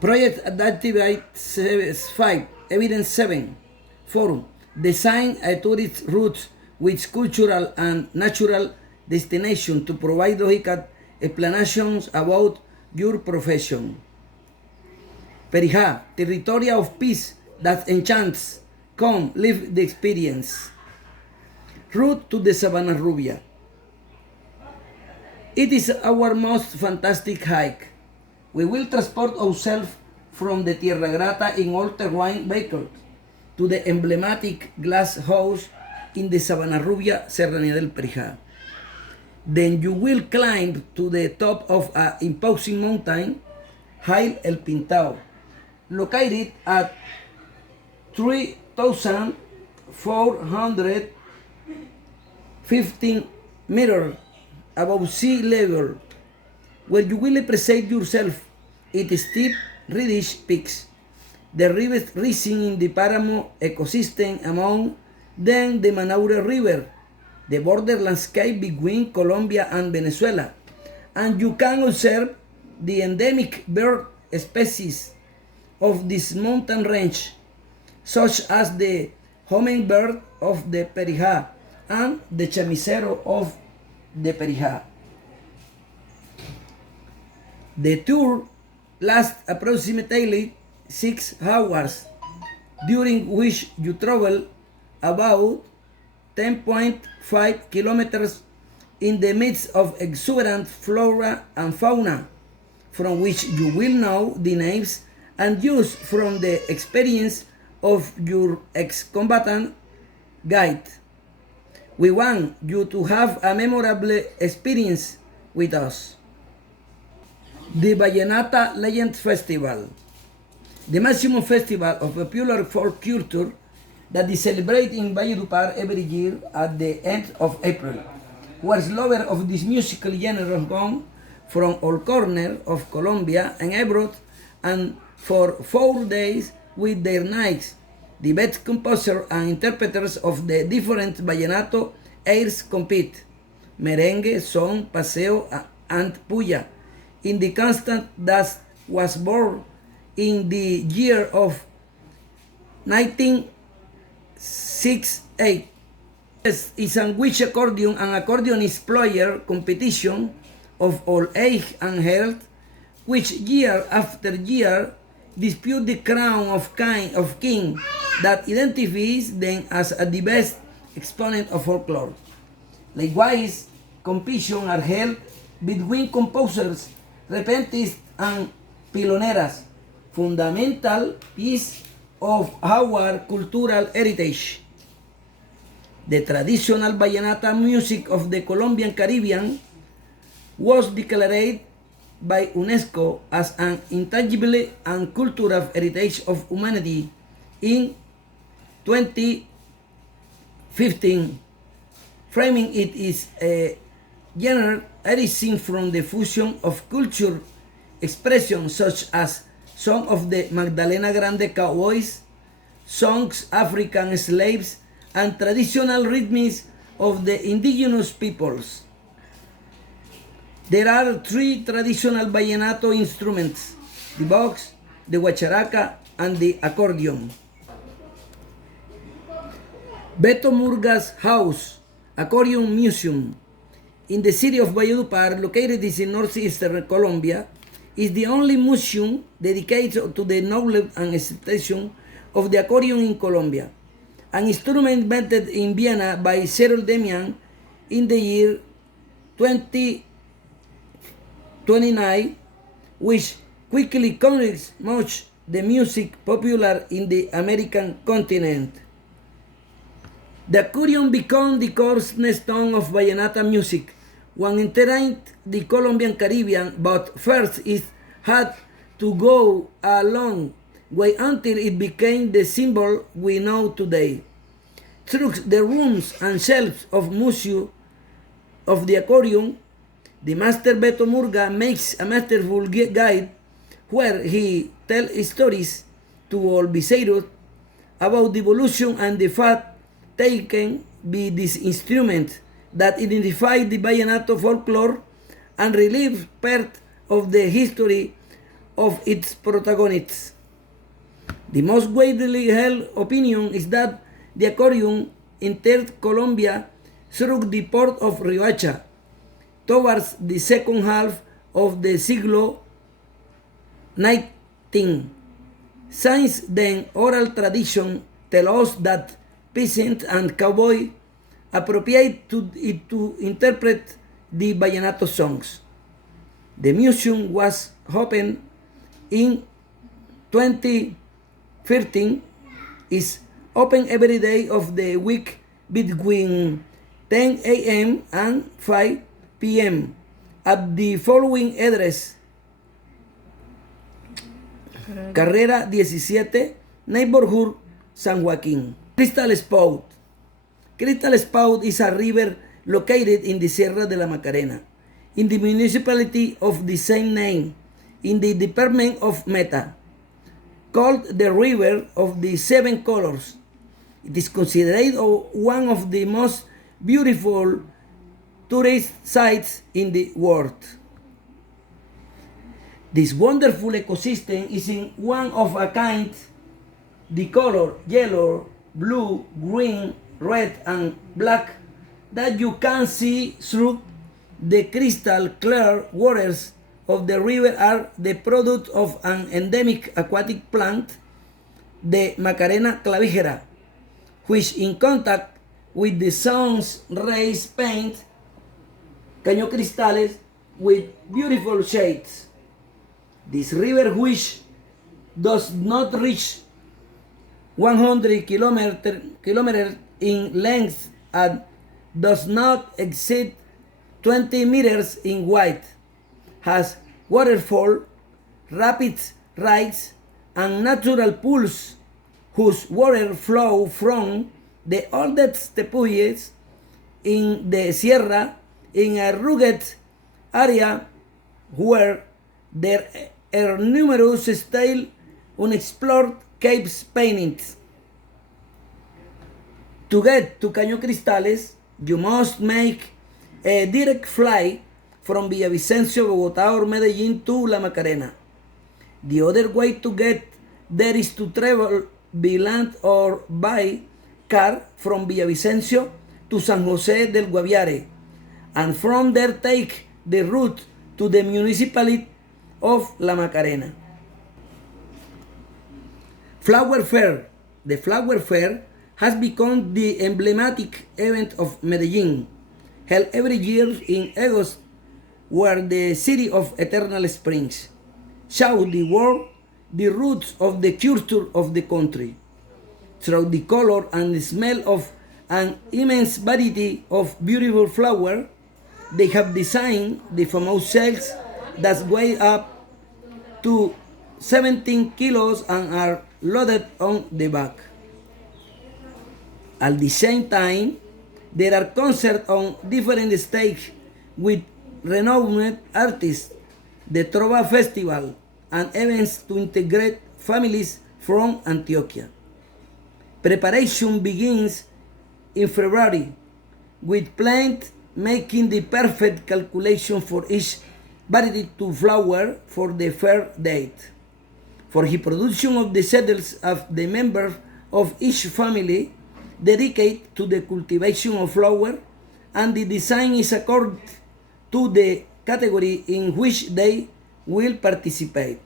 Project Activate 5, Evidence 7, Forum. Design a tourist route with cultural and natural destination to provide logical explanations about your profession. Perijá, territory of peace that enchants. Come, live the experience. Route to the Sabana Rubia. It is our most fantastic hike. We will transport ourselves from the Tierra Grata in all-terrain vehicle to the emblematic glass house in the Sabana Rubia, Serranía del Perijá. Then you will climb to the top of an imposing mountain, Jail El Pintao, located at 3,415 meters above sea level, where you will appreciate yourself its steep, reddish peaks, the rivers rising in the Paramo ecosystem, among them the Manaure River, the border landscape between Colombia and Venezuela, and you can observe the endemic bird species of this mountain range, such as the hummingbird of the Perijá and the chamisero of the Perijá. The tour lasts approximately 6 hours, during which you travel about 10.5 kilometers in the midst of exuberant flora and fauna, from which you will know the names and use from the experience of your ex-combatant guide. We want you to have a memorable experience with us. The Vallenata Legend Festival, the maximum festival of popular folk culture that is celebrated in Valledupar every year at the end of April, where lovers of this musical genre come from all corners of Colombia and abroad, and for 4 days with their nights, the best composers and interpreters of the different vallenato airs compete: merengue, son, paseo, and puya, in the constant that was born in the year of 1968. Is in which accordion and accordionist player competition of all age and health, which year after year dispute the crown of king that identifies them as the best exponent of folklore. Likewise, competitions are held between composers, repentists, and piloneras, fundamental piece of our cultural heritage. The traditional vallenata music of the Colombian Caribbean was declared by UNESCO as an intangible and cultural heritage of humanity in 2015, framing it as a genre arising from the fusion of culture expressions such as Song of the Magdalena Grande Cowboys, songs African slaves, and traditional rhythms of the indigenous peoples. There are 3 traditional vallenato instruments: the box, the guacharaca, and the accordion. Beto Murga's House, Accordion Museum, in the city of Valledupar, located in northeastern Colombia, is the only museum dedicated to the knowledge and expression of the accordion in Colombia, an instrument invented in Vienna by Cyril Demian in the year 2029, which quickly connects much the music popular in the American continent. The accordion became the cornerstone of vallenata music when entering the Colombian Caribbean, but first it had to go a long way until it became the symbol we know today. Through the rooms and shelves of museum of the accordion, the master Beto Murga makes a masterful guide where he tells stories to all visitors about the evolution and the path taken by this instrument that identifies the vallenato folklore and relieve part of the history of its protagonists. The most widely held opinion is that the accordion entered Colombia through the port of Riohacha towards the second half of the siglo XIX. Since then, oral tradition tells us that peasants and cowboys appropriate it to interpret the vallenato songs. The museum was opened in 2013, is open every day of the week between 10 a.m. and 5 p.m. at the following address: Carrera 17, Neighborhood, San Joaquin. Crystal Spout. Crystal Spout is a river located in the Sierra de la Macarena, in the municipality of the same name, in the department of Meta. Called the River of the Seven Colors, it is considered one of the most beautiful tourist sites in the world. This wonderful ecosystem is in one of a kind. The color yellow, blue, green, red, and black that you can see through the crystal clear waters of the river are the product of an endemic aquatic plant, the Macarena clavijera, which in contact with the sun's rays paint cañocristales with beautiful shades. This river, which does not reach 100 kilometers in length and does not exceed 20 meters in width, has waterfall, rapid rides, and natural pools whose water flow from the oldest tepuyes in the Sierra in a rugged area where there are numerous still unexplored caves paintings. To get to Cañocristales, you must make a direct flight from Villavicencio, Bogotá, or Medellin to La Macarena. The other way to get there is to travel by land or by car from Villavicencio to San José del Guaviare, and from there take the route to the municipality of La Macarena. Flower Fair. The Flower Fair has become the emblematic event of Medellin, held every year in August, where the city of eternal springs show the world the roots of the culture of the country. Through the color and the smell of an immense variety of beautiful flowers, they have designed the famous shells that weigh up to 17 kilos and are loaded on the back. At the same time, there are concerts on different stages with renowned artists, the Trova Festival, and events to integrate families from Antioquia. Preparation begins in February, with plant making the perfect calculation for each variety to flower for the fair date. For the production of the settles of the members of each family dedicated to the cultivation of flower, and the design is according to the category in which they will participate.